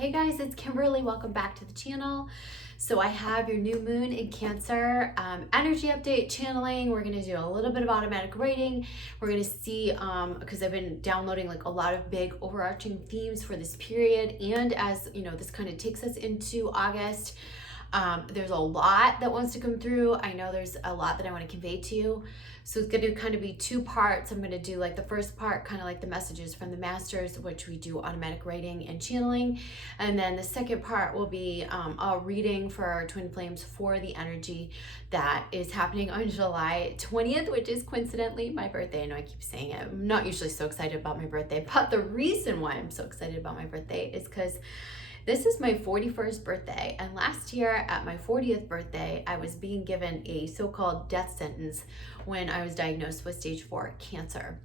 Hey guys, it's Kimberly. Welcome back to the channel. So I have your new moon in Cancer energy update channeling. We're going to do a little bit of automatic writing. We're going to see, because I've been downloading like a lot of big overarching themes for this period. And as you know, this kind of takes us into August. There's a lot that wants to come through. I know there's a lot that I want to convey to you. So it's going to kind of be two parts. I'm going to do like the first part, kind of like the messages from the masters, which we do automatic writing and channeling. And then the second part will be a reading for our twin flames for the energy that is happening on July 20th, which is coincidentally my birthday. I know I keep saying it. I'm not usually so excited about my birthday, but the reason why I'm so excited about my birthday is because this is my 41st birthday, and last year at my 40th birthday, I was being given a so-called death sentence when I was diagnosed with stage 4 cancer.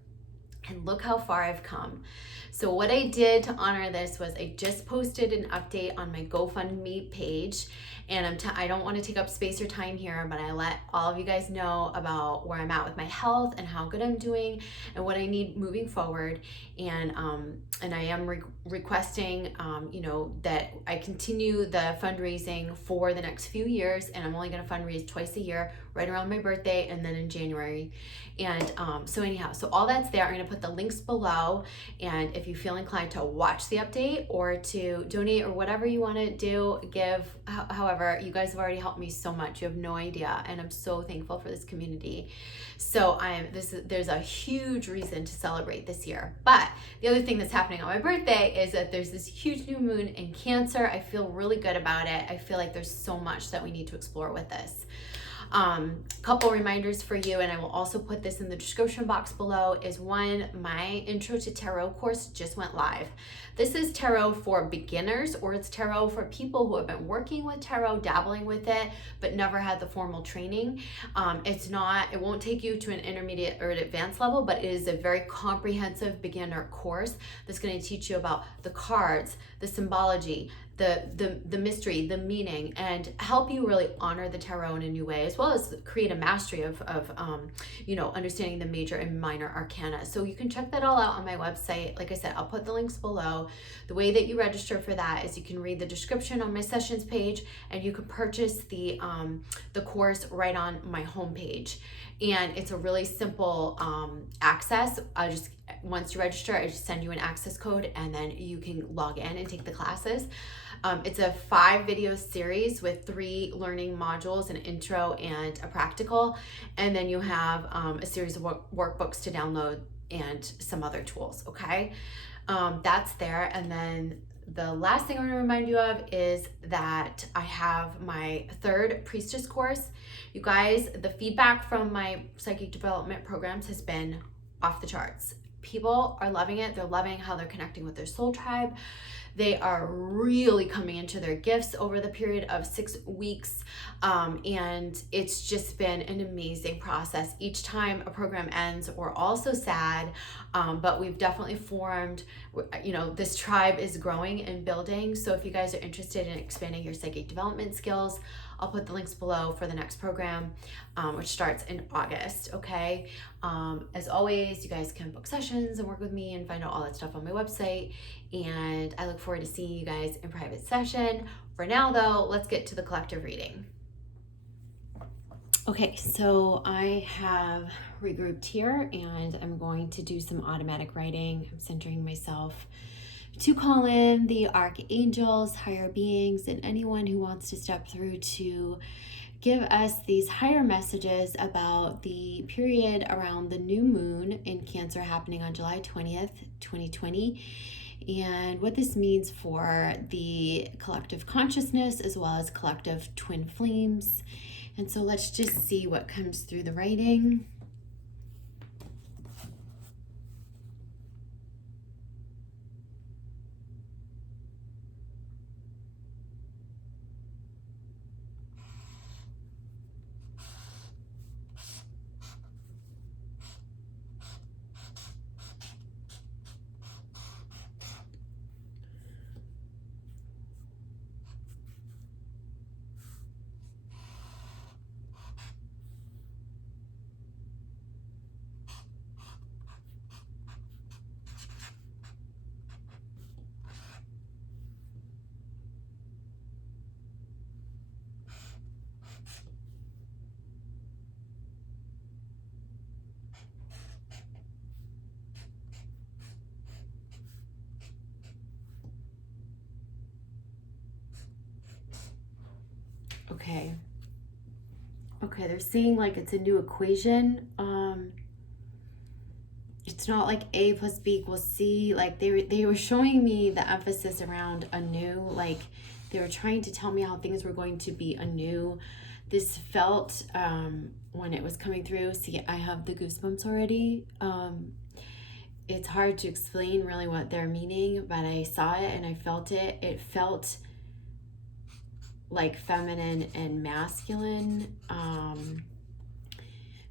And look how far I've come. So what I did to honor this was I just posted an update on my GoFundMe page, and I don't want to take up space or time here, but I let all of you guys know about where I'm at with my health and how good I'm doing and what I need moving forward. And I am requesting, that I continue the fundraising for the next few years, and I'm only going to fundraise twice a year, right around my birthday and then in January. And so anyhow, so all that's there. I'm going to put the links below, and if you feel inclined to watch the update or to donate or whatever you want to do, give, however, you guys have already helped me so much. You have no idea, and I'm so thankful for this community. So there's a huge reason to celebrate this year. But the other thing that's happening on my birthday is that there's this huge new moon in Cancer. I feel really good about it. I feel like there's so much that we need to explore with this. Couple reminders for you, and I will also put this in the description box below, is one, my intro to tarot course just went live. This is tarot for beginners, or it's tarot for people who have been working with tarot, dabbling with it, but never had the formal training. It won't take you to an intermediate or an advanced level, but it is a very comprehensive beginner course that's going to teach you about the cards, the symbology, the mystery, the meaning, and help you really honor the tarot in a new way, as well as create a mastery of understanding the major and minor arcana. So you can check that all out on my website. Like I said, I'll put the links below. The way that you register for that is you can read the description on my sessions page, and you can purchase the course right on my homepage. And it's a really simple access. Once you register, I just send you an access code, and then you can log in and take the classes. It's a 5-video series with 3 learning modules, an intro and a practical, and then you have a series of workbooks to download and some other tools, okay? That's there. And then the last thing I want to remind you of is that I have my 3rd Priestess course. You guys, the feedback from my psychic development programs has been off the charts. People are loving it. They're loving how they're connecting with their soul tribe. They are really coming into their gifts over the period of 6 weeks. And it's just been an amazing process. Each time a program ends, we're also sad, but we've definitely formed, this tribe is growing and building. So if you guys are interested in expanding your psychic development skills, I'll put the links below for the next program, which starts in August, okay? As always, you guys can book sessions and work with me and find out all that stuff on my website. And I look forward to seeing you guys in private session. For now, though, let's get to the collective reading. Okay, so I have regrouped here, and I'm going to do some automatic writing. I'm centering myself to call in the archangels, higher beings, and anyone who wants to step through to give us these higher messages about the period around the new moon in Cancer happening on July 20th, 2020, and what this means for the collective consciousness as well as collective twin flames. And so let's just see what comes through the writing. Okay. Okay, they're saying like it's a new equation. It's not like A plus B equals C. Like they were showing me the emphasis around anew. Like they were trying to tell me how things were going to be anew. This felt when it was coming through. See, I have the goosebumps already. It's hard to explain really what they're meaning, but I saw it and I felt it. It felt like feminine and masculine.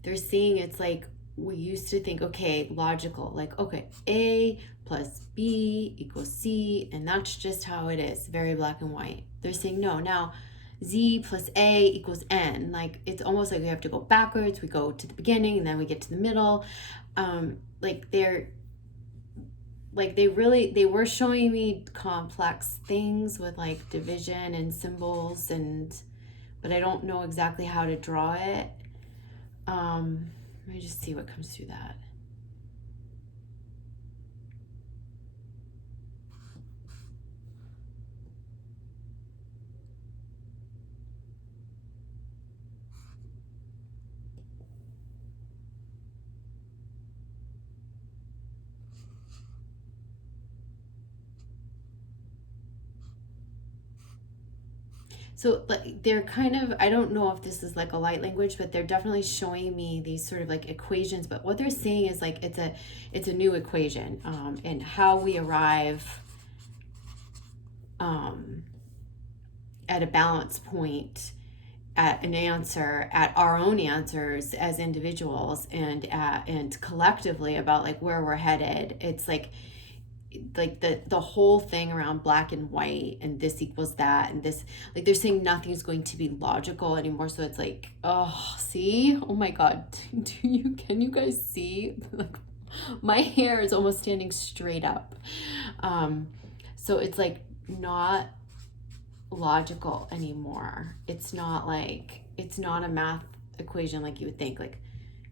They're saying it's like we used to think, okay, logical, like, okay, A plus B equals C, and that's just how it is, very black and white. They're saying, no, now Z plus A equals N. Like, it's almost like we have to go backwards. We go to the beginning, and then we get to the middle. They were showing me complex things with, like, division and symbols, but I don't know exactly how to draw it. Let me just see what comes through that. So like they're kind of, I don't know if this is like a light language, but they're definitely showing me these sort of like equations. But what they're saying is like it's a new equation, and how we arrive at a balance point, at an answer, at our own answers as individuals, and collectively about like where we're headed. It's like the whole thing around black and white and this equals that and this, like they're saying nothing's going to be logical anymore. So it's like, oh, see, oh my god, can you guys see? Like my hair is almost standing straight up. So it's like not logical anymore. It's not a math equation like you would think. Like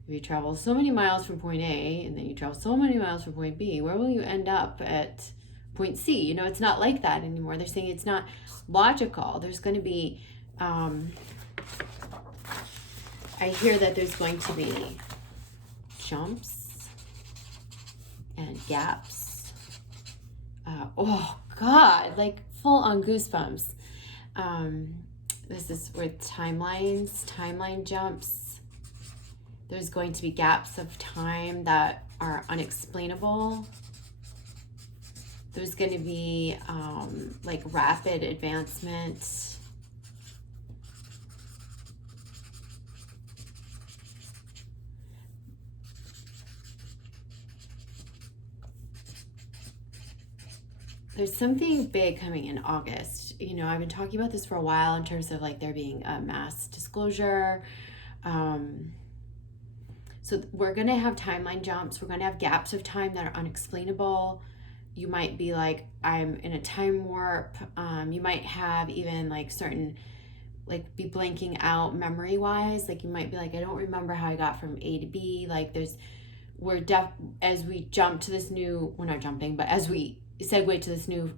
if you travel so many miles from point A and then you travel so many miles from point B, where will you end up at point C? You know, it's not like that anymore. They're saying it's not logical. There's going to be, I hear that there's going to be jumps and gaps. Oh God, like full on goosebumps. This is with timeline jumps. There's going to be gaps of time that are unexplainable. There's going to be like rapid advancement. There's something big coming in August. You know, I've been talking about this for a while in terms of like there being a mass disclosure. So we're going to have timeline jumps. We're going to have gaps of time that are unexplainable. You might be like, I'm in a time warp. You might have even like certain, like be blanking out memory wise. Like you might be like, I don't remember how I got from A to B. Like as we jump to this new, we're not jumping, but as we segue to this new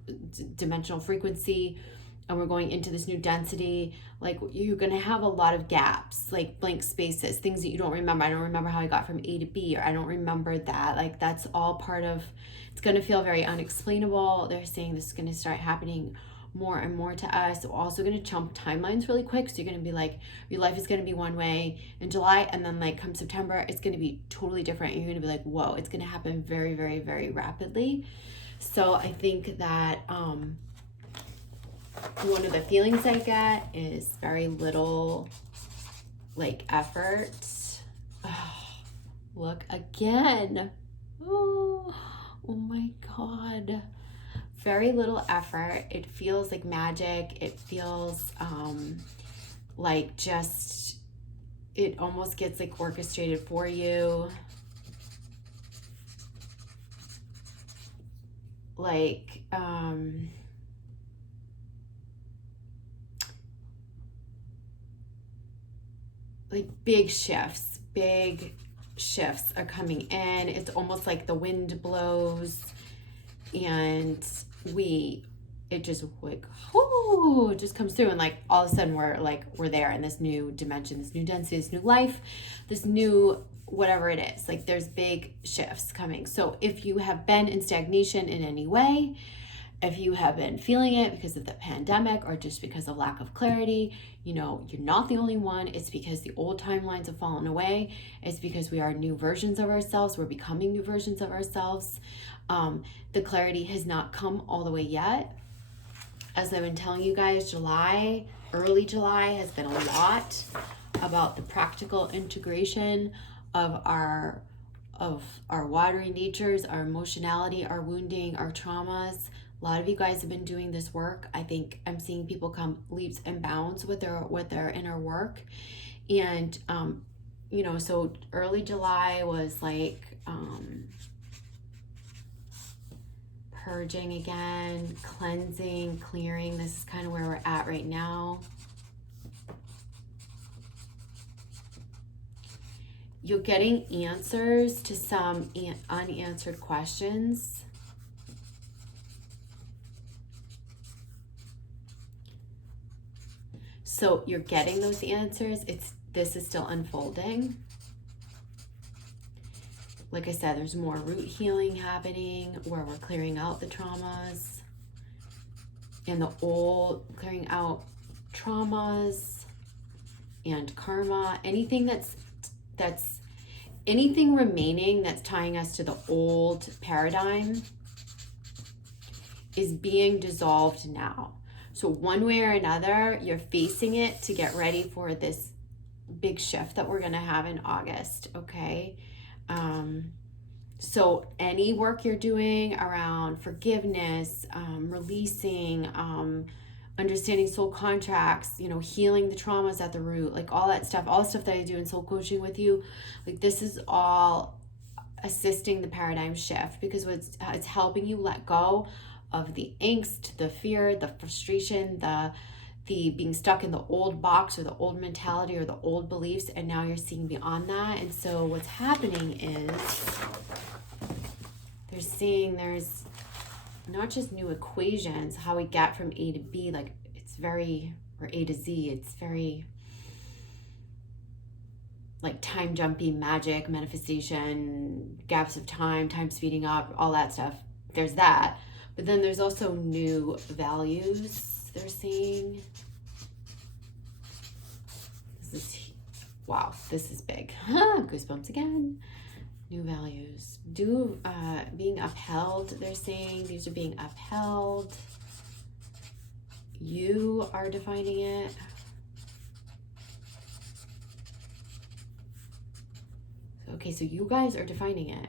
dimensional frequency, and we're going into this new density, like you're going to have a lot of gaps, like blank spaces, things that you don't remember. I don't remember how I got from A to B, or I don't remember that. Like that's all part of, it's going to feel very unexplainable. They're saying this is going to start happening more and more to us. We're also going to jump timelines really quick. So you're going to be like, your life is going to be one way in July, and then like come September, it's going to be totally different. You're going to be like, whoa, it's going to happen very, very, very rapidly. So I think that, one of the feelings I get is very little like effort. Oh, look again. Oh my God. Very little effort. It feels like magic. It feels like just, it almost gets like orchestrated for you. Like, big shifts are coming in. It's almost like the wind blows and it just like, whoo, it just comes through, and like all of a sudden we're there in this new dimension, this new density, this new life, this new whatever it is. Like there's big shifts coming. So if you have been in stagnation in any way, if you have been feeling it because of the pandemic or just because of lack of clarity, you know, you're not the only one. It's because the old timelines have fallen away. It's because we are new versions of ourselves. We're becoming new versions of ourselves. The clarity has not come all the way yet. As I've been telling you guys, early July has been a lot about the practical integration of our watery natures, our emotionality, our wounding, our traumas. A lot of you guys have been doing this work. I think I'm seeing people come leaps and bounds with their inner work. And, you know, so early July was like purging again, cleansing, clearing. This is kind of where we're at right now. You're getting answers to some unanswered questions. So you're getting those answers. This is still unfolding. Like I said, there's more root healing happening where we're clearing out the traumas and the old, clearing out traumas and karma, anything that's anything remaining that's tying us to the old paradigm is being dissolved now. So one way or another, you're facing it to get ready for this big shift that we're going to have in August, okay? So any work you're doing around forgiveness, releasing, understanding soul contracts, you know, healing the traumas at the root, like all that stuff, all the stuff that I do in soul coaching with you, like this is all assisting the paradigm shift, because it's helping you let go of the angst, the fear, the frustration, the being stuck in the old box or the old mentality or the old beliefs, and now you're seeing beyond that. And so what's happening is they're seeing there's not just new equations, how we get from A to B, like it's very, or A to Z, it's very like time jumping, magic, manifestation, gaps of time speeding up, all that stuff. There's that. But then there's also new values they're seeing. Wow, this is big. Goosebumps again. New values. Being upheld, they're saying. These are being upheld. You are defining it. Okay, so you guys are defining it.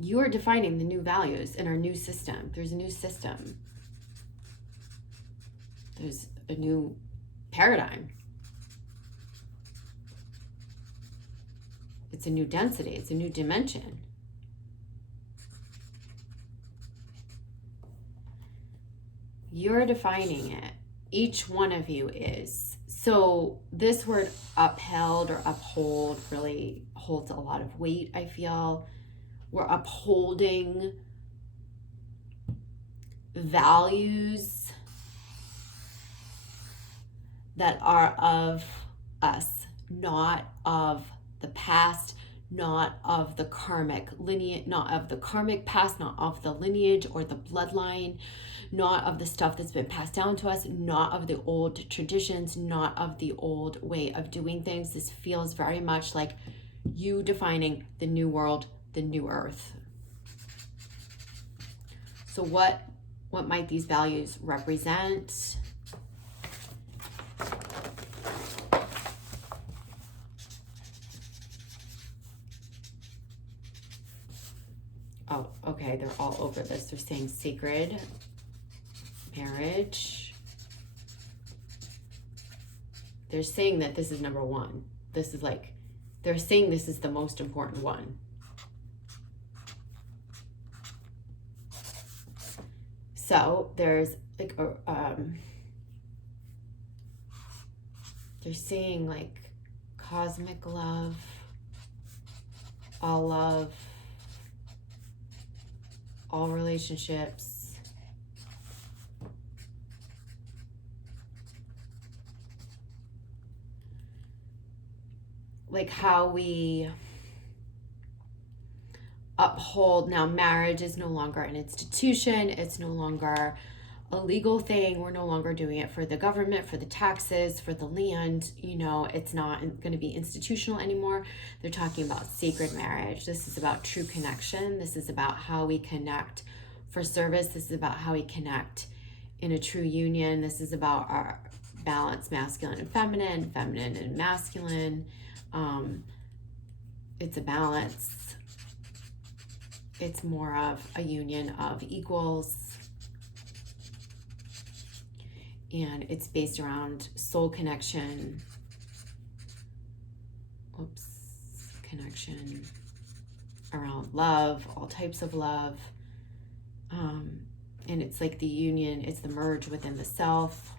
You are defining the new values in our new system. There's a new system. There's a new paradigm. It's a new density. It's a new dimension. You're defining it. Each one of you is. So this word upheld or uphold really holds a lot of weight, I feel. We're upholding values that are of us, not of the past, not of the karmic lineage, not of the karmic past, not of the lineage or the bloodline, not of the stuff that's been passed down to us, not of the old traditions, not of the old way of doing things. This feels very much like you defining the new world, the new earth. So what might these values represent? Oh, okay, they're all over this. They're saying sacred marriage. They're saying that this is number one. This is like, they're saying this is the most important one. So there's like, they're saying like cosmic love, all relationships, like how we uphold. Now marriage is no longer an institution. It's no longer a legal thing. We're no longer doing it for the government, for the taxes, for the land. You know, it's not going to be institutional anymore. They're talking about sacred marriage. This is about true connection. This is about how we connect for service. This is about how we connect in a true union. This is about our balance, masculine and feminine, feminine and masculine. It's a balance. It's more of a union of equals. And it's based around soul connection. Connection around love, all types of love. And it's like the union, it's the merge within the self.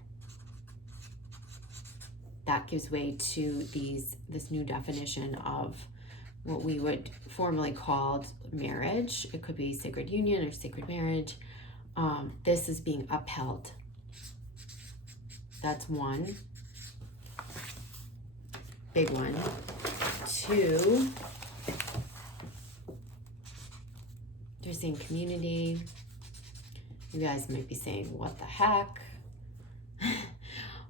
That gives way to this new definition of what we would formerly call marriage. It could be sacred union or sacred marriage. This is being upheld. That's one. Big one. Two, you're saying community. You guys might be saying, what the heck?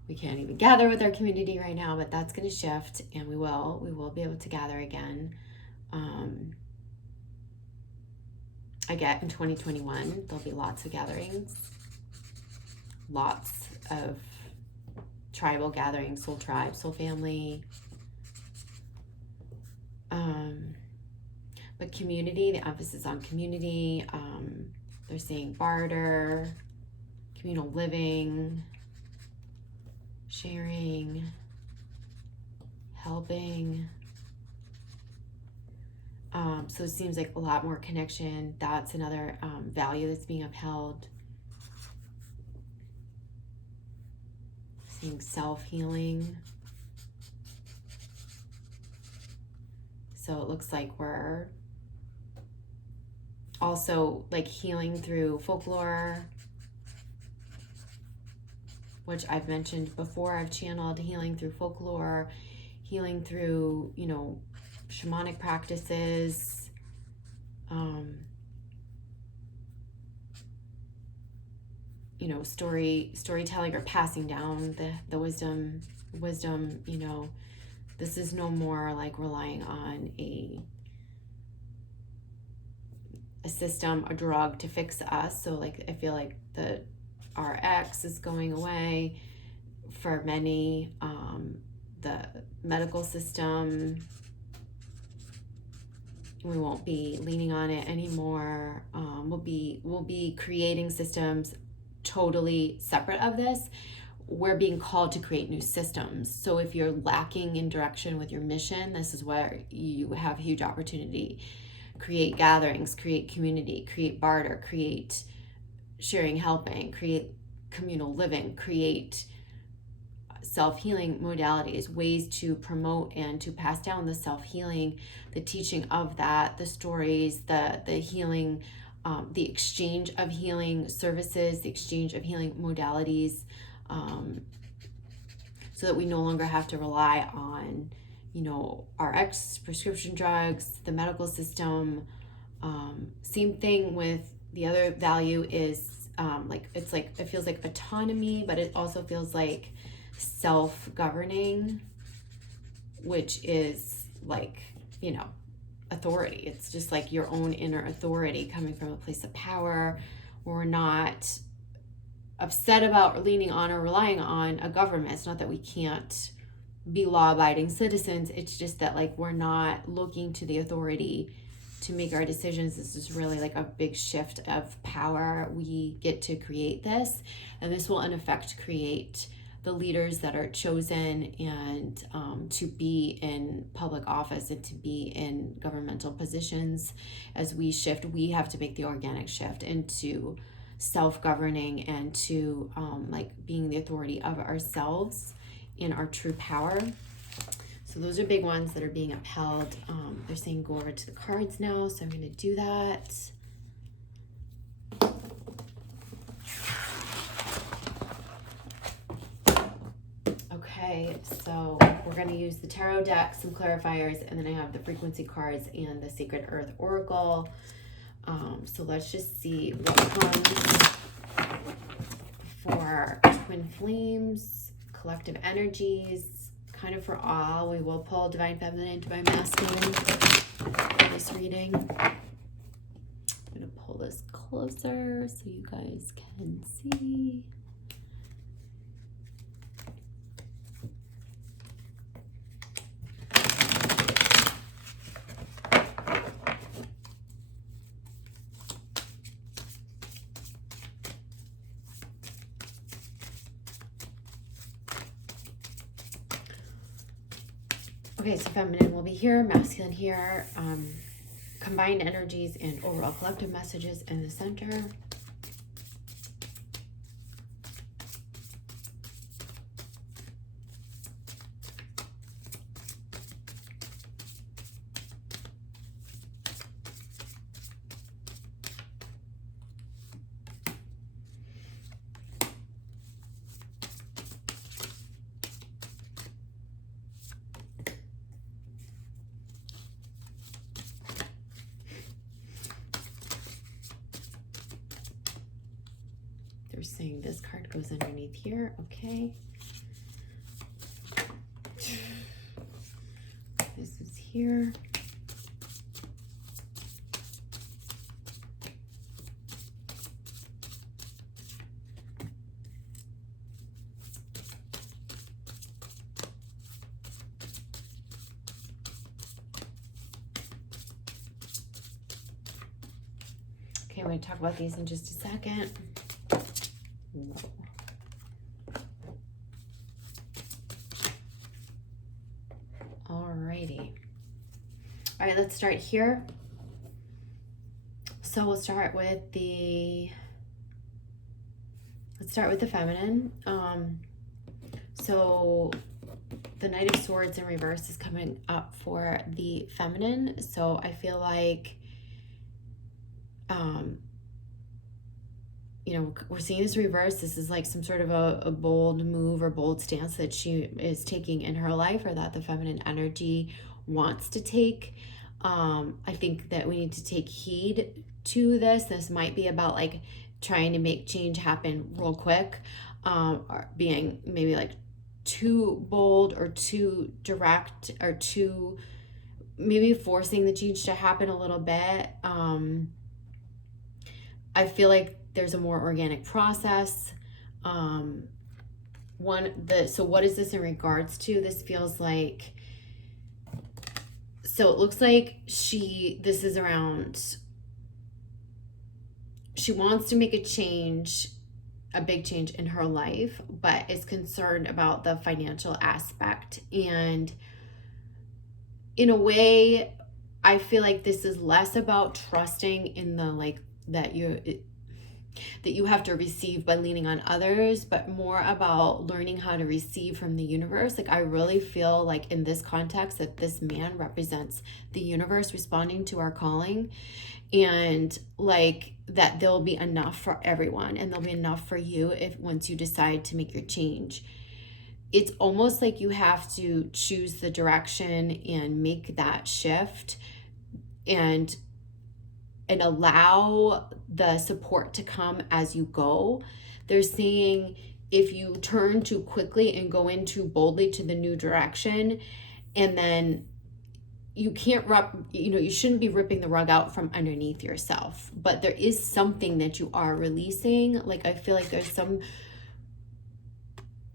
We can't even gather with our community right now, but that's going to shift, and we will be able to gather again. I get in 2021, there'll be lots of gatherings, lots of tribal gatherings, soul tribe, soul family. But community, the emphasis on community. They're saying barter, communal living, sharing, helping. So it seems like a lot more connection. That's another value that's being upheld. Seeing self-healing. So it looks like we're also like healing through folklore, which I've mentioned before. I've channeled healing through folklore, healing through, you know, shamanic practices, you know, storytelling or passing down the wisdom, you know. This is no more like relying on a system, a drug to fix us. So like, I feel like the RX is going away for many. The medical system, we won't be leaning on it anymore. We'll be creating systems totally separate of this. We're being called to create new systems. So if you're lacking in direction with your mission, this is where you have a huge opportunity. Create gatherings, create community, create barter, create sharing, helping, create communal living, create self-healing modalities, ways to promote and to pass down the self-healing, the teaching of that, the stories, the healing, the exchange of healing services, the exchange of healing modalities, so that we no longer have to rely on, you know, RX, prescription drugs, the medical system. Same thing with the other value is it feels like autonomy, but it also feels like self-governing, which is like, you know, authority. It's just like your own inner authority coming from a place of power. We're not upset about leaning on or relying on a government. It's not that we can't be law-abiding citizens. It's just that like we're not looking to the authority to make our decisions. This is really like a big shift of power. We get to create this, and this will in effect create the leaders that are chosen and to be in public office and to be in governmental positions. As we shift, we have to make the organic shift into self-governing and to like being the authority of ourselves in our true power. So those are big ones that are being upheld. They're saying go over to the cards now, so I'm going to do that. Okay, so deck. We're going to use the tarot deck, some clarifiers, and then I have the frequency cards and the Sacred Earth Oracle. So let's just see what comes for twin flames, collective energies, kind of for all. We will pull divine feminine, divine masculine for this reading. I'm going to pull this closer so you guys can see. Okay, so feminine will be here, masculine here, combined energies and overall collective messages in the center. They're saying this card goes underneath here. Okay. This is here. Okay, I'm going to talk about these in just a second. Alrighty. All right, let's start here. So we'll start with the feminine. So the Knight of Swords in reverse is coming up for the feminine. So I feel like you know, we're seeing this reverse. This is like some sort of a bold move or bold stance that she is taking in her life, or that the feminine energy wants to take. I think that we need to take heed to this. This might be about like trying to make change happen real quick, or being maybe like too bold or too direct, or too maybe forcing the change to happen a little bit. I feel like there's a more organic process. So what is this in regards to? This feels like, so it looks like this is around, she wants to make a change, a big change in her life, but is concerned about the financial aspect. And in a way, I feel like this is less about trusting in the like, that you have to receive by leaning on others, but more about learning how to receive from the universe. Like, I really feel like in this context that this man represents the universe responding to our calling, and like that there'll be enough for everyone, and there'll be enough for you once you decide to make your change. It's almost like you have to choose the direction and make that shift, and allow the support to come as you go. They're saying if you turn too quickly and go in too boldly to the new direction, and then you can't you shouldn't be ripping the rug out from underneath yourself, but there is something that you are releasing. Like, I feel like there's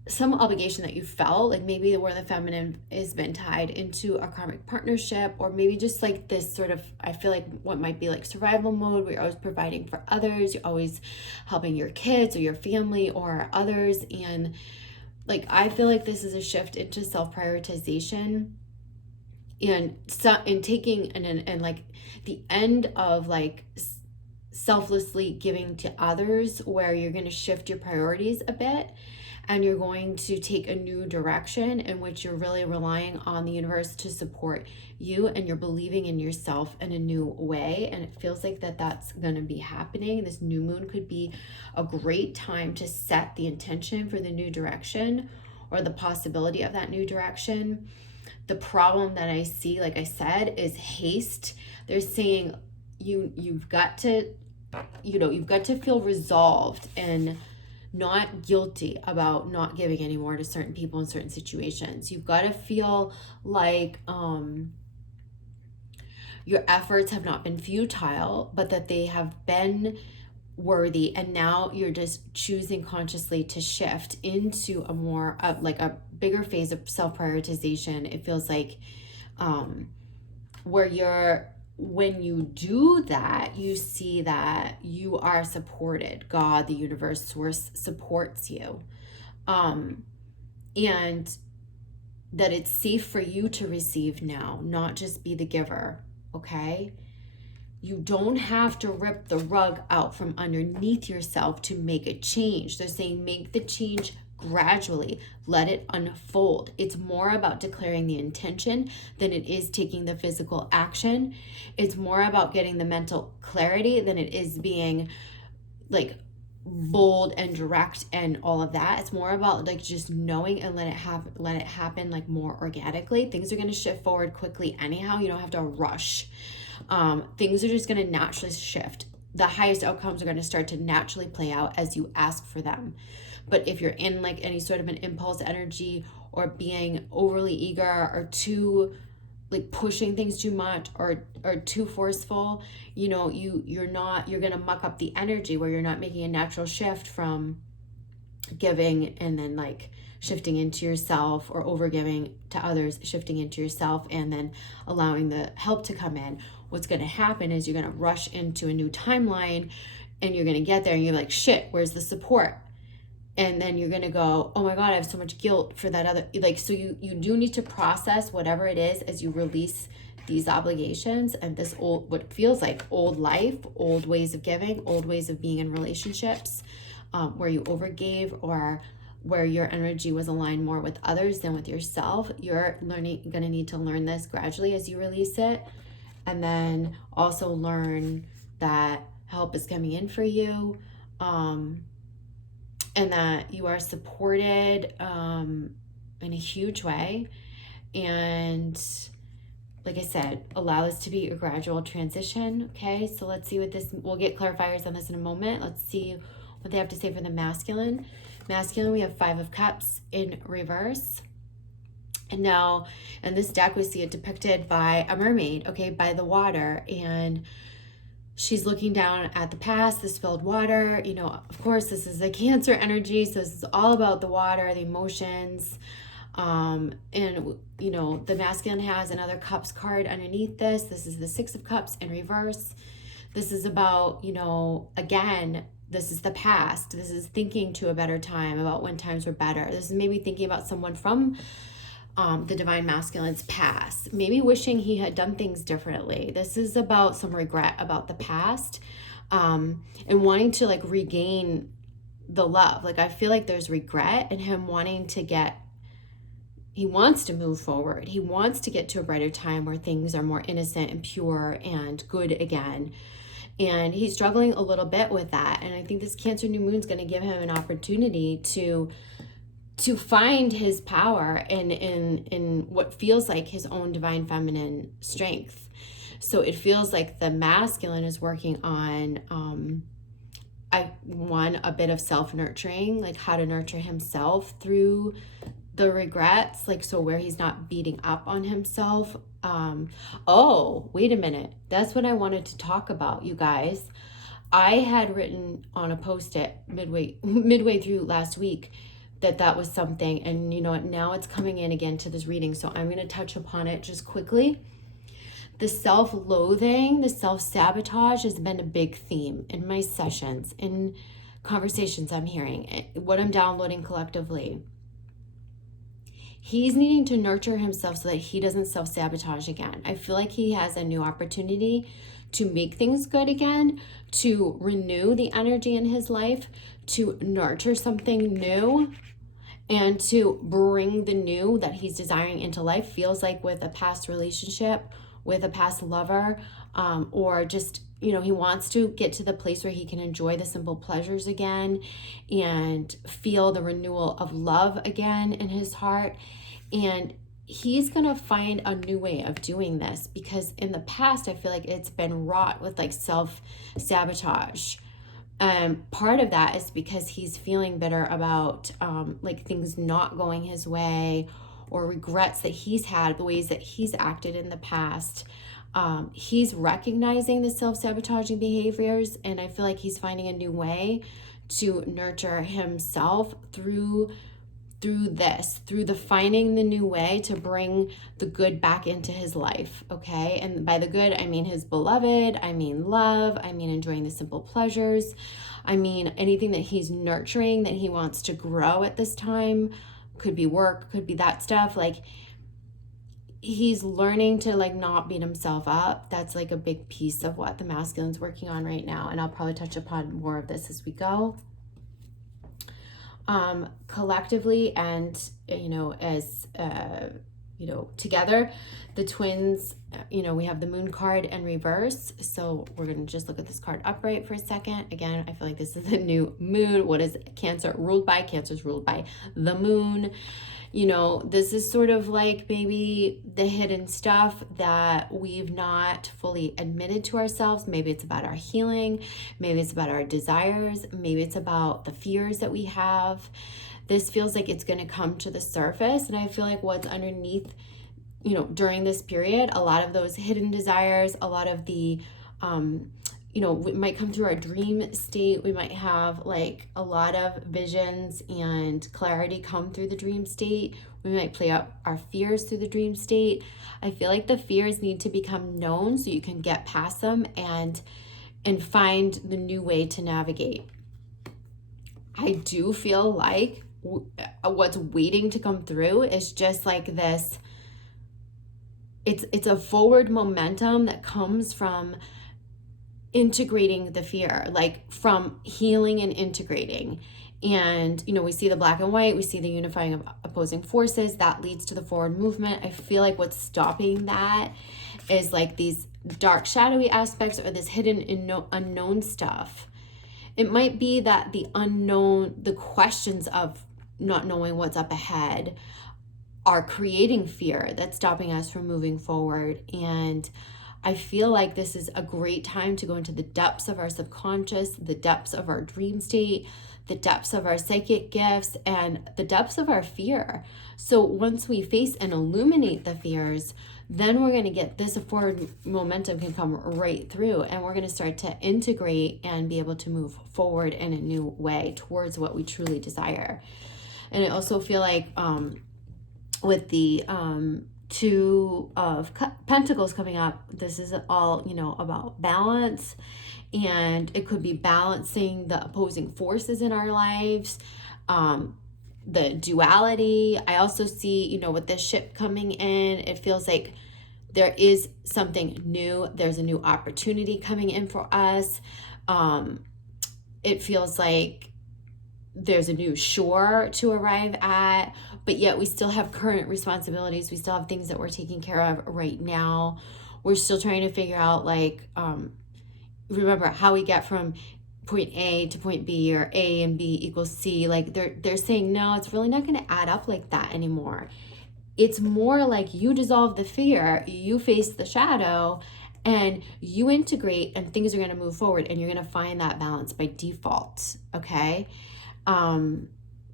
some obligation that you felt, like maybe where the feminine has been tied into a karmic partnership, or maybe just like this sort of, I feel like what might be like survival mode, where you're always providing for others, you're always helping your kids or your family or others. And like, I feel like this is a shift into self-prioritization, and taking and like the end of like selflessly giving to others, where you're going to shift your priorities a bit, and you're going to take a new direction in which you're really relying on the universe to support you, and you're believing in yourself in a new way. And it feels like that's going to be happening. This new moon could be a great time to set the intention for the new direction, or the possibility of that new direction. The problem that I see, like I said, is haste. They're saying you've got to, you've got to feel resolved and not guilty about not giving any more to certain people in certain situations. You've got to feel like your efforts have not been futile, but that they have been worthy, and now you're just choosing consciously to shift into a more like a bigger phase of self-prioritization. It feels like where when you do that, you see that you are supported. God, the universe, source supports you, and that it's safe for you to receive now, not just be the giver. Okay, you don't have to rip the rug out from underneath yourself to make a change. They're saying make the change gradually, let it unfold. It's more about declaring the intention than it is taking the physical action. It's more about getting the mental clarity than it is being like bold and direct and all of that. It's more about like just knowing and let it happen like more organically. Things are going to shift forward quickly anyhow. You don't have to rush. Things are just going to naturally shift. The highest outcomes are going to start to naturally play out as you ask for them. But if you're in like any sort of an impulse energy or being overly eager or too like pushing things too much or too forceful, you're going to muck up the energy where you're not making a natural shift from giving and then like shifting into yourself, or over giving to others, shifting into yourself, and then allowing the help to come in. What's going to happen is you're going to rush into a new timeline, and you're going to get there and you're like, shit, where's the support? And then you're going to go, oh my God, I have so much guilt for that other, like, so you do need to process whatever it is as you release these obligations and this old, what feels like old life, old ways of giving, old ways of being in relationships, where you overgave or where your energy was aligned more with others than with yourself. You're going to need to learn this gradually as you release it. And then also learn that help is coming in for you, and that you are supported in a huge way. And like I said, allow this to be a gradual transition. Okay, so let's see what this, we'll get clarifiers on this in a moment. Let's see what they have to say for the masculine. Masculine, we have 5 of Cups in reverse. And now in this deck, we see it depicted by a mermaid, okay, by the water. And she's looking down at the past, the spilled water. Of course, this is a Cancer energy. So this is all about the water, the emotions. And, the masculine has another Cups card underneath this. This is the 6 of Cups in reverse. This is about, again, this is the past. This is thinking to a better time, about when times were better. This is maybe thinking about someone from the divine masculine's past, maybe wishing he had done things differently. This is about some regret about the past, and wanting to like regain the love. Like I feel like there's regret in him wanting to he wants to move forward. He wants to get to a brighter time where things are more innocent and pure and good again. And he's struggling a little bit with that. And I think this Cancer new moon is going to give him an opportunity to find his power in what feels like his own divine feminine strength. So it feels like the masculine is working on a bit of self-nurturing, like how to nurture himself through the regrets, like so where he's not beating up on himself. Oh, wait a minute. That's what I wanted to talk about, you guys. I had written on a post-it midway through last week that was something, and you know what, now it's coming in again to this reading, so I'm going to touch upon it just quickly. The self-loathing, the self-sabotage has been a big theme in my sessions, in conversations I'm hearing, what I'm downloading collectively. He's needing to nurture himself so that he doesn't self-sabotage again. I feel like he has a new opportunity to make things good again, to renew the energy in his life, to nurture something new, and to bring the new that he's desiring into life. Feels like with a past relationship, with a past lover, or just you know, he wants to get to the place where he can enjoy the simple pleasures again and feel the renewal of love again in his heart. And he's going to find a new way of doing this, because in the past, I feel like it's been wrought with like self-sabotage. Part of that is because he's feeling bitter about like things not going his way, or regrets that he's had, the ways that he's acted in the past. He's recognizing the self-sabotaging behaviors, and I feel like he's finding a new way to nurture himself through the finding the new way to bring the good back into his life, okay? And by the good, I mean his beloved, I mean love, I mean enjoying the simple pleasures, I mean anything that he's nurturing that he wants to grow at this time. Could be work, could be that stuff. Like, he's learning to like not beat himself up. That's like a big piece of what the masculine's working on right now, and I'll probably touch upon more of this as we go. Collectively, and you know, as you know, together, the twins, you know, we have the moon card in reverse. So we're going to just look at this card upright for a second. Again, I feel like this is a new moon. What is Cancer ruled by? Cancer's ruled by the moon. You know, this is sort of like maybe the hidden stuff that we've not fully admitted to ourselves. Maybe it's about our healing. Maybe it's about our desires. Maybe it's about the fears that we have. This feels like it's going to come to the surface. And I feel like what's underneath, you know, during this period, a lot of those hidden desires, a lot of the, you know, it might come through our dream state. We might have like a lot of visions and clarity come through the dream state. We might play out our fears through the dream state. I feel like the fears need to become known so you can get past them and find the new way to navigate. I do feel like what's waiting to come through is just like this. It's a forward momentum that comes from integrating the fear, like from healing and integrating. And, you know, we see the black and white, we see the unifying of opposing forces that leads to the forward movement. I feel like what's stopping that is like these dark, shadowy aspects, or this hidden unknown stuff. It might be that the unknown, the questions of not knowing what's up ahead, are creating fear that's stopping us from moving forward. And I feel like this is a great time to go into the depths of our subconscious, the depths of our dream state, the depths of our psychic gifts, and the depths of our fear. So once we face and illuminate the fears, then we're going to get this forward momentum can come right through, and we're going to start to integrate and be able to move forward in a new way towards what we truly desire. And I also feel like with the Two of Pentacles coming up, this is all, you know, about balance, and it could be balancing the opposing forces in our lives, the duality. I also see, you know, with this ship coming in, it feels like there is something new. There's a new opportunity coming in for us. It feels like there's a new shore to arrive at, but yet we still have current responsibilities. We still have things that we're taking care of right now. We're still trying to figure out, like, remember how we get from point A to point B, or A and B equals C. Like they're saying, no, it's really not going to add up like that anymore. It's more like you dissolve the fear, you face the shadow, and you integrate, and things are going to move forward, and you're going to find that balance by default. Okay.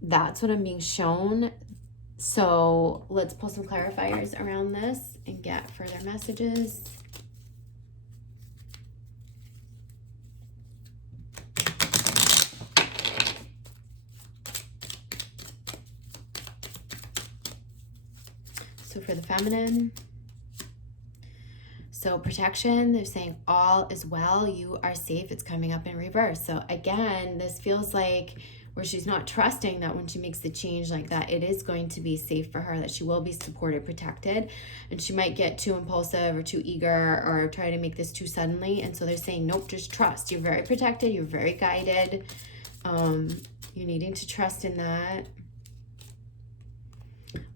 That's what I'm being shown. So let's pull some clarifiers around this and get further messages. So for the feminine, so protection, they're saying all is well, you are safe. It's coming up in reverse. So again, this feels like where she's not trusting that when she makes the change like that, it is going to be safe for her, that she will be supported, protected, and she might get too impulsive or too eager or try to make this too suddenly. And so they're saying, nope, just trust. You're very protected. You're very guided. You're needing to trust in that.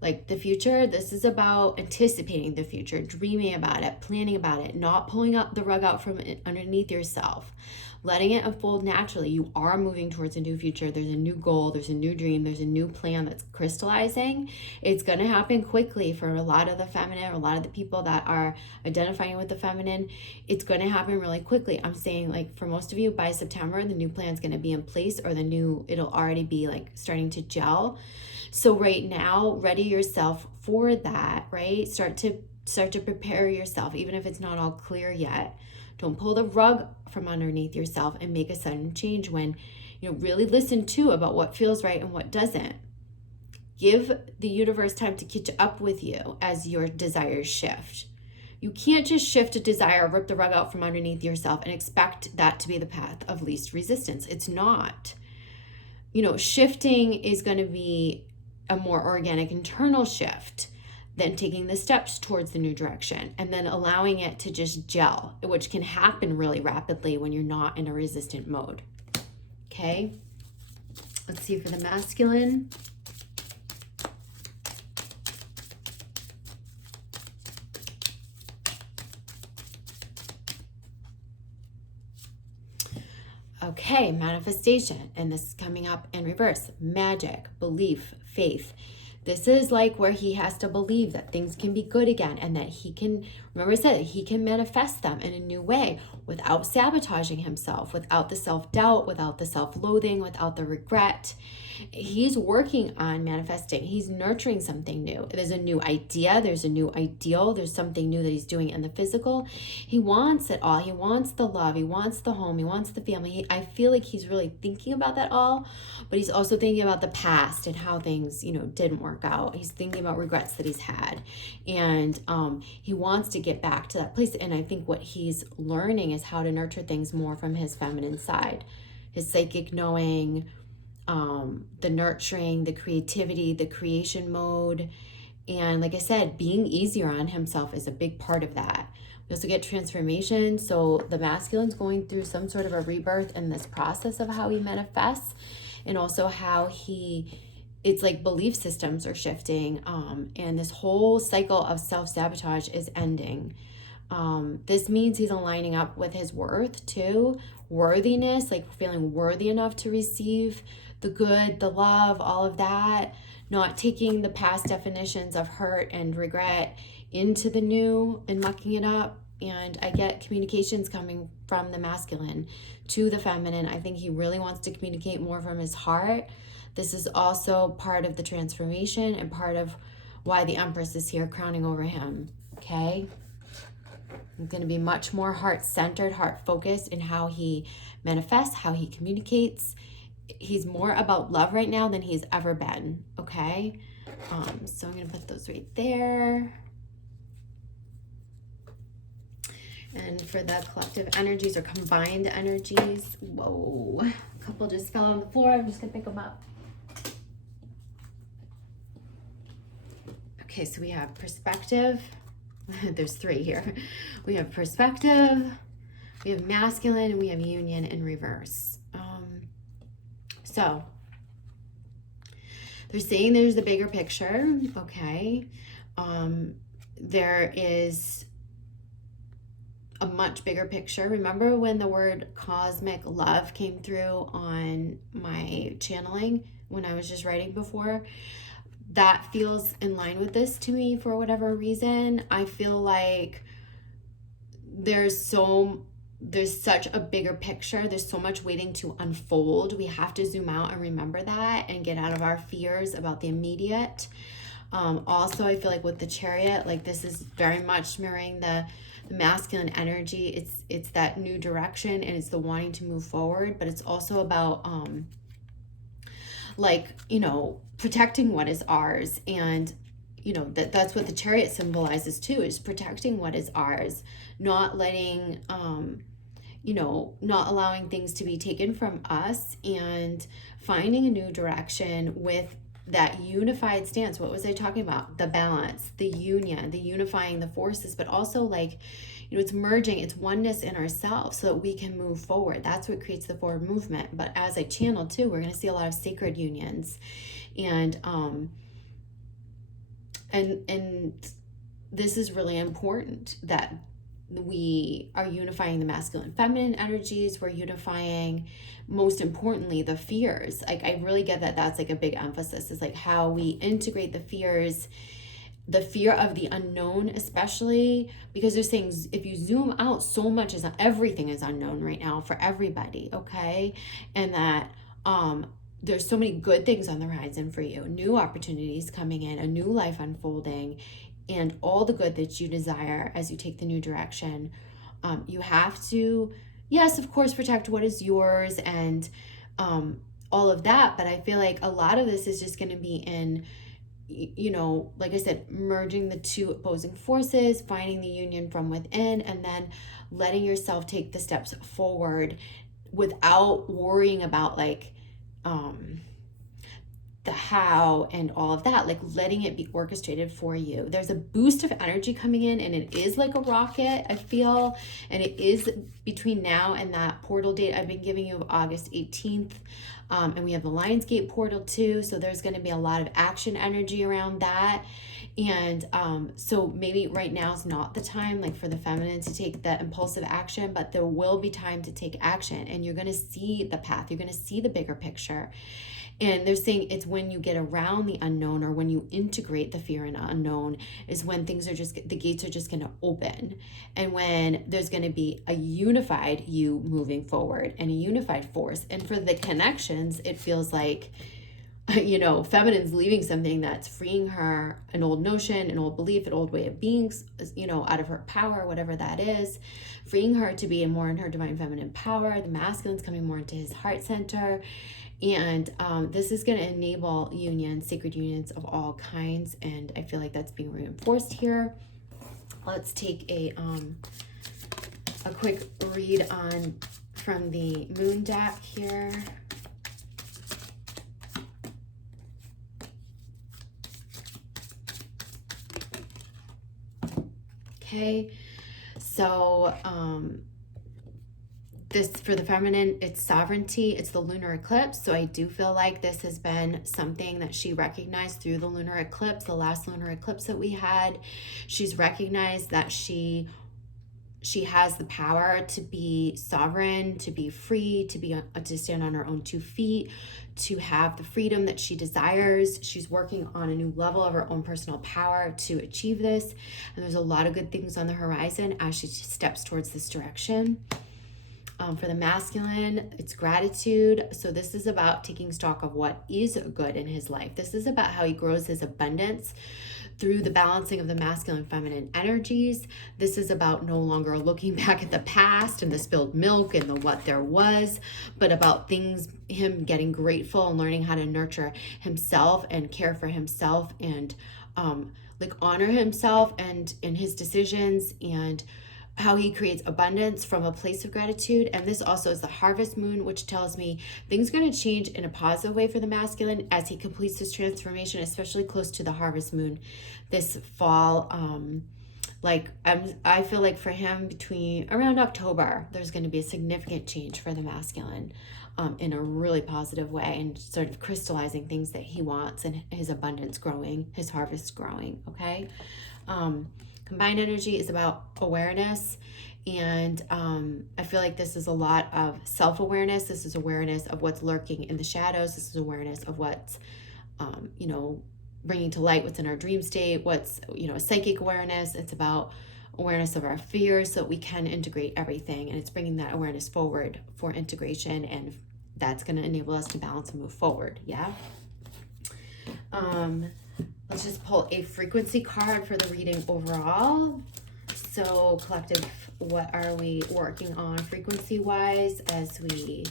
Like the future, this is about anticipating the future, dreaming about it, planning about it, not pulling up the rug out from underneath yourself, letting it unfold naturally. You are moving towards a new future. There's a new goal, there's a new dream, there's a new plan that's crystallizing. It's going to happen quickly for a lot of the feminine, a lot of the people that are identifying with the feminine. It's going to happen really quickly. I'm saying, like, for most of you, by September, the new plan is going to be in place, or it'll already be like starting to gel. So right now, ready yourself for that, right? Start to prepare yourself, even if it's not all clear yet. Don't pull the rug from underneath yourself and make a sudden change when, really listen to about what feels right and what doesn't. Give the universe time to catch up with you as your desires shift. You can't just shift a desire, rip the rug out from underneath yourself and expect that to be the path of least resistance. It's not. Shifting is going to be a more organic internal shift than taking the steps towards the new direction and then allowing it to just gel, which can happen really rapidly when you're not in a resistant mode. Okay, let's see for the masculine. Okay, manifestation, and this is coming up in reverse. Magic, belief, faith. This is like where he has to believe that things can be good again and that he can, remember I said, he can manifest them in a new way without sabotaging himself, without the self-doubt, without the self-loathing, without the regret. He's working on manifesting. He's nurturing something new. There's a new idea. There's a new ideal. There's something new that he's doing in the physical. He wants it all. He wants the love. He wants the home. He wants the family. I feel like he's really thinking about that all, but he's also thinking about the past and how things, didn't work out. He's thinking about regrets that he's had. And he wants to get back to that place. And I think what he's learning is how to nurture things more from his feminine side, his psychic knowing, the nurturing, the creativity, the creation mode. And like I said, being easier on himself is a big part of that. We also get transformation. So the masculine's going through some sort of a rebirth in this process of how he manifests, and also how it's like belief systems are shifting. And this whole cycle of self-sabotage is ending. This means he's aligning up with his worth too. Worthiness, like feeling worthy enough to receive the good, the love, all of that. Not taking the past definitions of hurt and regret into the new and mucking it up. And I get communications coming from the masculine to the feminine. I think he really wants to communicate more from his heart. This is also part of the transformation and part of why the Empress is here crowning over him. Okay? It's going to be much more heart-centered, heart-focused in how he manifests, how he communicates. He's more about love right now than he's ever been, okay? So I'm going to put those right there. And for the collective energies or combined energies, whoa, a couple just fell on the floor. I'm just going to pick them up. Okay, so we have perspective. There's three here. We have perspective, we have masculine, and we have union in reverse. So they're saying there's the bigger picture, okay? There is a much bigger picture. Remember when the word cosmic love came through on my channeling when I was just writing before? That feels in line with this to me for whatever reason. I feel like there's such a bigger picture. There's so much waiting to unfold. We have to zoom out and remember that and get out of our fears about the immediate. Also, I feel like with the Chariot, like this is very much mirroring the masculine energy. It's that new direction and it's the wanting to move forward, but it's also about protecting what is ours. And that's what the Chariot symbolizes too, is protecting what is ours, not letting not allowing things to be taken from us, and finding a new direction with that unified stance. What was I talking about? The balance, the union, the unifying the forces, but also it's merging, it's oneness in ourselves so that we can move forward. That's what creates the forward movement. But as I channel too, we're going to see a lot of sacred unions and And this is really important, that we are unifying the masculine feminine energies. We're unifying, most importantly, the fears. Like, I really get that that's like a big emphasis, is like how we integrate the fears, the fear of the unknown, especially because there's things, if you zoom out, so much is, everything is unknown right now for everybody, okay? And that there's so many good things on the horizon for you, new opportunities coming in, a new life unfolding, and all the good that you desire as you take the new direction. You have to, yes, of course, protect what is yours and all of that, but I feel like a lot of this is just going to be in, you know, like I said, merging the two opposing forces, finding the union from within, and then letting yourself take the steps forward without worrying about like the how and all of that, like letting it be orchestrated for you. There's a boost of energy coming in, and it is like a rocket, I feel, and it is between now and that portal date I've been giving you of August 18th. And we have the Lionsgate portal too, so there's going to be a lot of action energy around that. And so maybe right now is not the time, like for the feminine, to take the impulsive action, but there will be time to take action, and you're going to see the path, you're going to see the bigger picture. And they're saying it's when you get around the unknown, or when you integrate the fear and unknown, is when things are just, the gates are just going to open. And when there's going to be a unified you moving forward and a unified force. And for the connections, it feels like, you know, feminine's leaving something that's freeing her, an old notion, an old belief, an old way of being, you know, out of her power, whatever that is, freeing her to be more in her divine feminine power. The masculine's coming more into his heart center. And this is going to enable unions, sacred unions of all kinds. And I feel like that's being reinforced here. Let's take a quick read on from the moon deck here. Okay, so this, for the feminine, it's sovereignty, it's the lunar eclipse. So I do feel like this has been something that she recognized through the lunar eclipse, the last lunar eclipse that we had. She's recognized that she has the power to be sovereign, to be free, to stand on her own 2 feet, to have the freedom that she desires. She's working on a new level of her own personal power to achieve this. And there's a lot of good things on the horizon as she steps towards this direction. For the masculine, it's gratitude. So this is about taking stock of what is good in his life. This is about how he grows his abundance through the balancing of the masculine and feminine energies. This is about no longer looking back at the past and the spilled milk and the what there was, but about things, him getting grateful and learning how to nurture himself and care for himself and like honor himself and in his decisions, and how he creates abundance from a place of gratitude. And this also is the harvest moon, which tells me things are going to change in a positive way for the masculine as he completes his transformation, especially close to the harvest moon this fall. I feel like for him, between around October, there's going to be a significant change for the masculine in a really positive way, and sort of crystallizing things that he wants, and his abundance growing, his harvest growing. Okay. Combined energy is about awareness, and I feel like this is a lot of self-awareness. This is awareness of what's lurking in the shadows. This is awareness of what's, you know, bringing to light what's in our dream state, what's, you know, psychic awareness. It's about awareness of our fears so that we can integrate everything, and it's bringing that awareness forward for integration, and that's going to enable us to balance and move forward. Yeah. Let's just pull a frequency card for the reading overall. So collective, what are we working on frequency-wise as we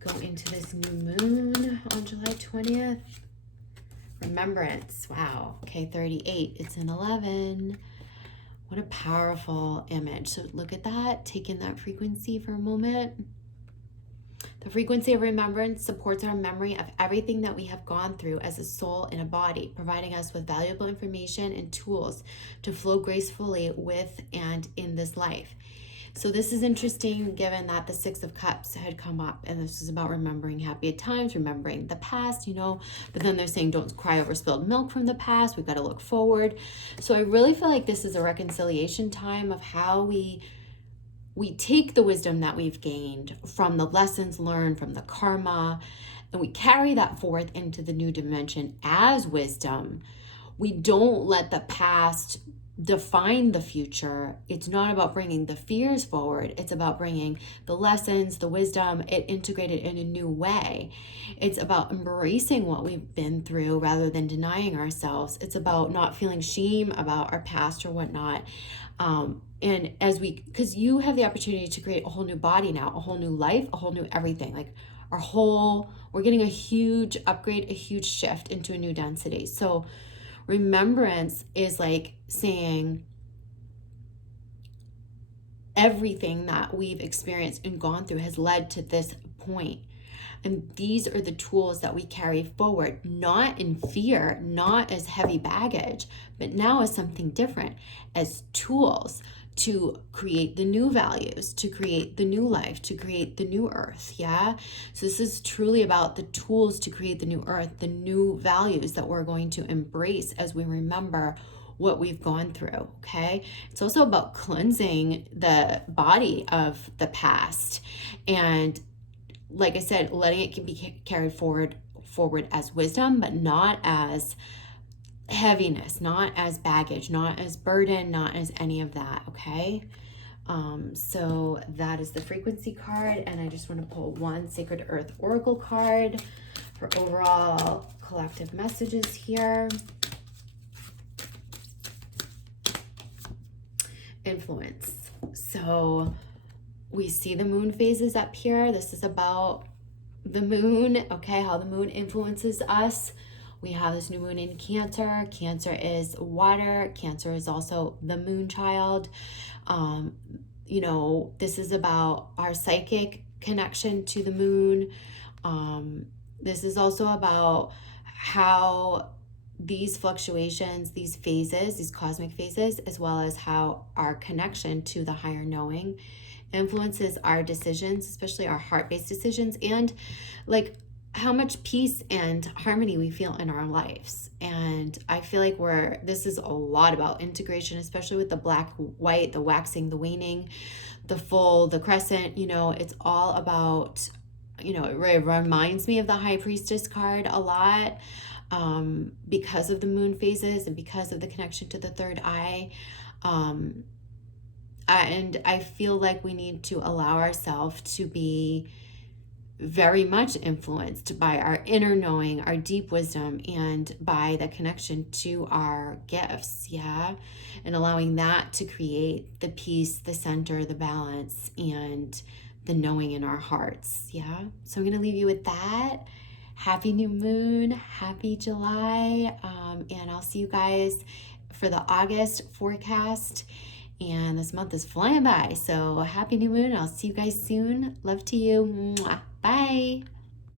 go into this new moon on July 20th? Remembrance. Wow. Okay, 38. It's an 11. What a powerful image. So look at that. Take in that frequency for a moment. The frequency of remembrance supports our memory of everything that we have gone through as a soul in a body, providing us with valuable information and tools to flow gracefully with and in this life. So this is interesting given that the Six of Cups had come up, and this is about remembering happy times, remembering the past, you know, but then they're saying don't cry over spilled milk from the past. We've got to look forward. So I really feel like this is a reconciliation time of how we take the wisdom that we've gained from the lessons learned, from the karma, and we carry that forth into the new dimension as wisdom. We don't let the past define the future. It's not about bringing the fears forward. It's about bringing the lessons, the wisdom, it integrated in a new way. It's about embracing what we've been through rather than denying ourselves. It's about not feeling shame about our past or whatnot. And because you have the opportunity to create a whole new body now, a whole new life, a whole new everything, like we're getting a huge upgrade, a huge shift into a new density. So remembrance is like saying everything that we've experienced and gone through has led to this point. And these are the tools that we carry forward, not in fear, not as heavy baggage, but now as something different, as tools to create the new values, to create the new life, to create the new earth. Yeah. So this is truly about the tools to create the new earth, the new values that we're going to embrace as we remember what we've gone through. Okay. It's also about cleansing the body of the past. And like I said, letting it can be carried forward as wisdom, but not as heaviness, not as baggage, not as burden, not as any of that. Okay. So that is the frequency card, and I just want to pull one Sacred Earth Oracle card for overall collective messages here. Influence. So we see the moon phases up here. This is about the moon, okay, how the moon influences us. We have this new moon in Cancer. Cancer is water. Cancer is also the moon child. You know, this is about our psychic connection to the moon. This is also about how these fluctuations, these phases, these cosmic phases, as well as how our connection to the higher knowing influences our decisions, especially our heart-based decisions, and like how much peace and harmony we feel in our lives. And I feel like this is a lot about integration, especially with the black, white, the waxing, the waning, the full, the crescent, you know, it's all about, you know, it reminds me of the High Priestess card a lot, because of the moon phases and because of the connection to the third eye. And I feel like we need to allow ourselves to be very much influenced by our inner knowing, our deep wisdom, and by the connection to our gifts, yeah? And allowing that to create the peace, the center, the balance, and the knowing in our hearts, yeah? So I'm going to leave you with that. Happy new moon, happy July, and I'll see you guys for the August forecast. And this month is flying by, so happy new moon. I'll see you guys soon. Love to you. Mwah. Bye.